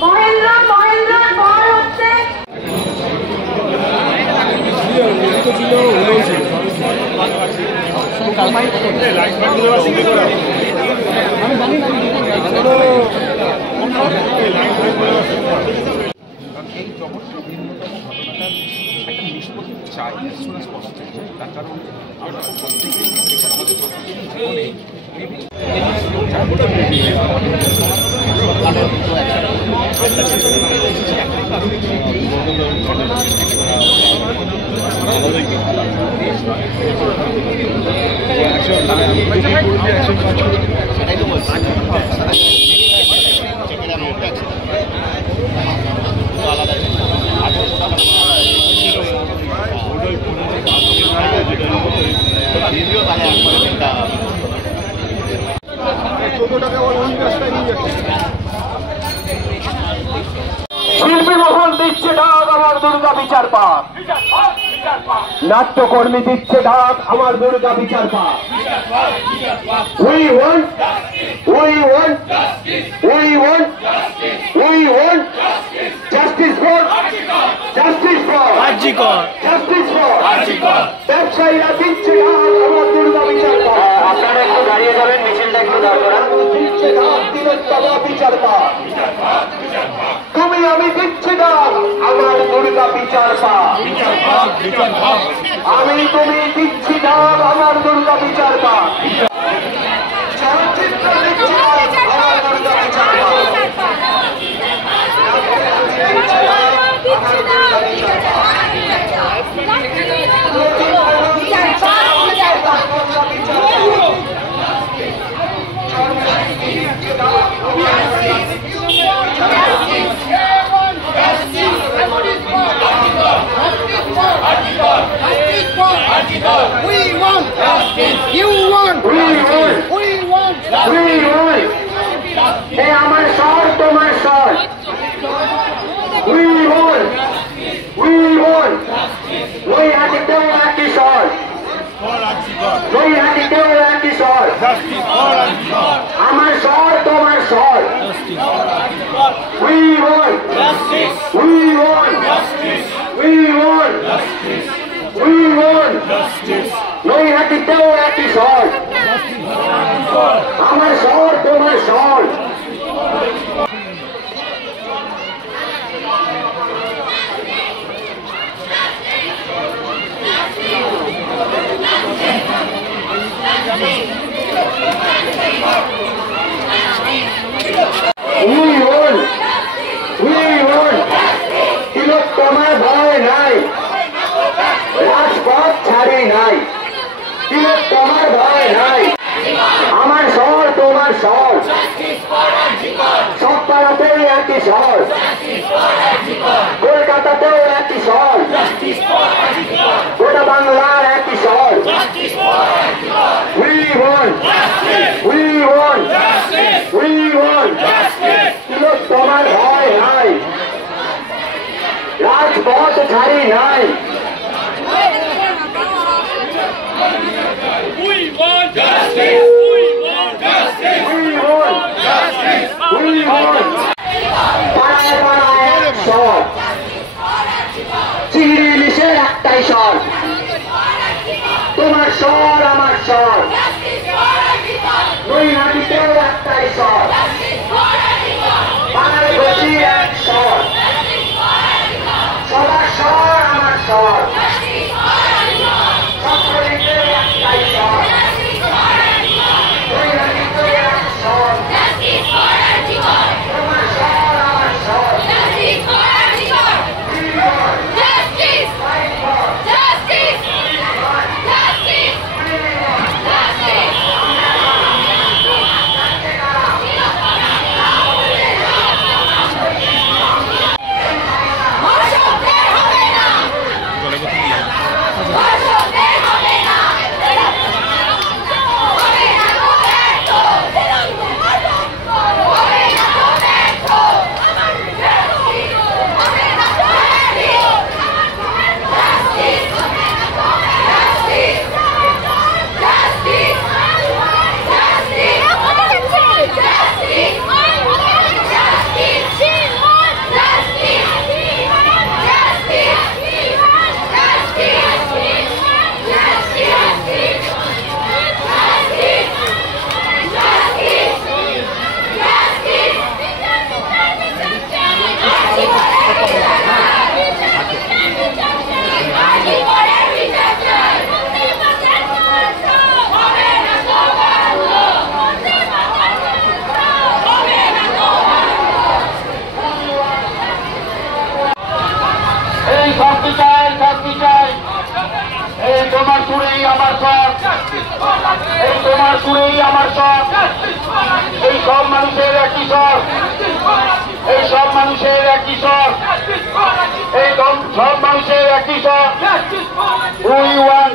মহেন্দ্র পর হচ্ছে এই জগৎটা ভিন্নতার ঘটনাটার একটা নিষ্পত্তি চাই স্পষ্ট তার কারণ আমরা প্রত্যেকেই আমাদের প্রত্যেকেরই জীবনে শিল্পী মহল দিচ্ছে ডাক আমার দুর্গা বিচার পাক, নাট্যকর্মী দিচ্ছে ডাক আমার দুর্গা বিচার পাক। We want justice for ব্যবসায়ীরা দিচ্ছে ডাক আমার দুর্গা বিচার পাক। আপনারা একটু দাঁড়িয়ে যাবেন, মিছিলটা একটু দাঁড় করান। দিচ্ছে ডাক তিলোত্তমা বিচার পাক, তুমি আমি দিচ্ছি ডাক আমার দুর্গা বিচার পাক, আমি তুমি দিচ্ছি ডাক আমার দুর্গা বিচার পাক। চলচ্চিত্র দিচ্ছি ডাক আমার দুর্গা বিচার পাক, We want justice. You want justice. We want justice. Hey, আমার স্বর তোমার স্বর। We want ওই হাতিতেও একই স্বর, ওই হাতিতেও একই স্বর। আমার স্বর তোমার স্বর। We want justice. We want justice. We want justice. We want justice. ওই হাতিতেও একই স্বর, আমার স্বর তোমার স্বর। তোমার ভয় নাই, রাজপথ ছাড়ি নাই, তোমার ভয় নাই। আমার স্বর তোমার স্বর, সব পাড়াতেও একই স্বর, কলকাতাতেও একই স্বর, গোটা বাংলার একই স্বর। We want তোমার ভয় নাই, রাজপথ ছাড়ি নাই। We want justice. We want justice. We want justice. We want পাড়ায় পাড়ায় এক স্বর, চিংড়ি ইলিশের একটাই স্বর, তোমার স্বর আমার স্বর, দুই হাতিতেও একটাই স্বর, পাড়ায় বসি এক স্বর, সবার স্বর আমার স্বর। আমার সব, এই তোমার সুরেই আমার সব, এই সব মানুষের একই স্বর, এই সব মানুষের একই স্বর, এই সব মানুষের একই স্বর। We want,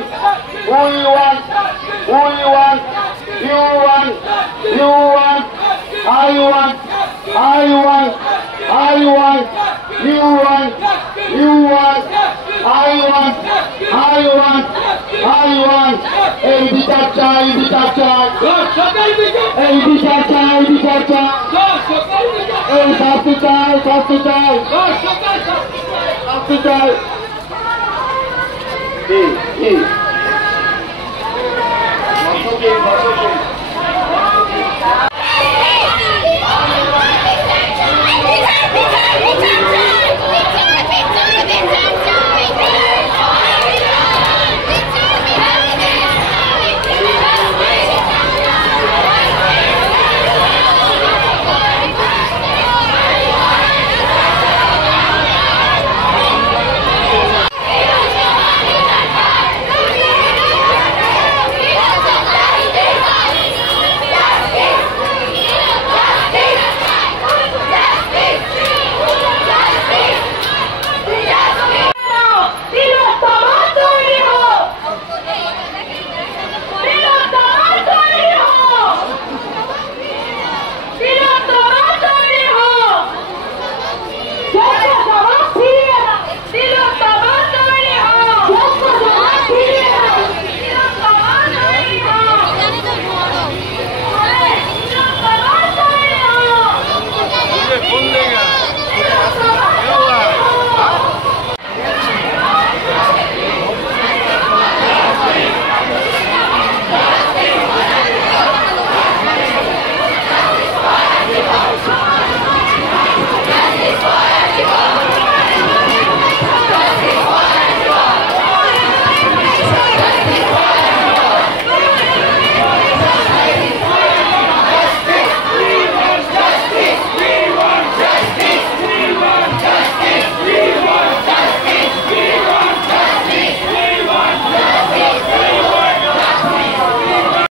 we want, we want, you want, you want, I want, I want, I want, you want, you want, I want, I want, I want. এই বিচার চাই, বিচার চাই, এই বিচার চাই, বিচার চাই।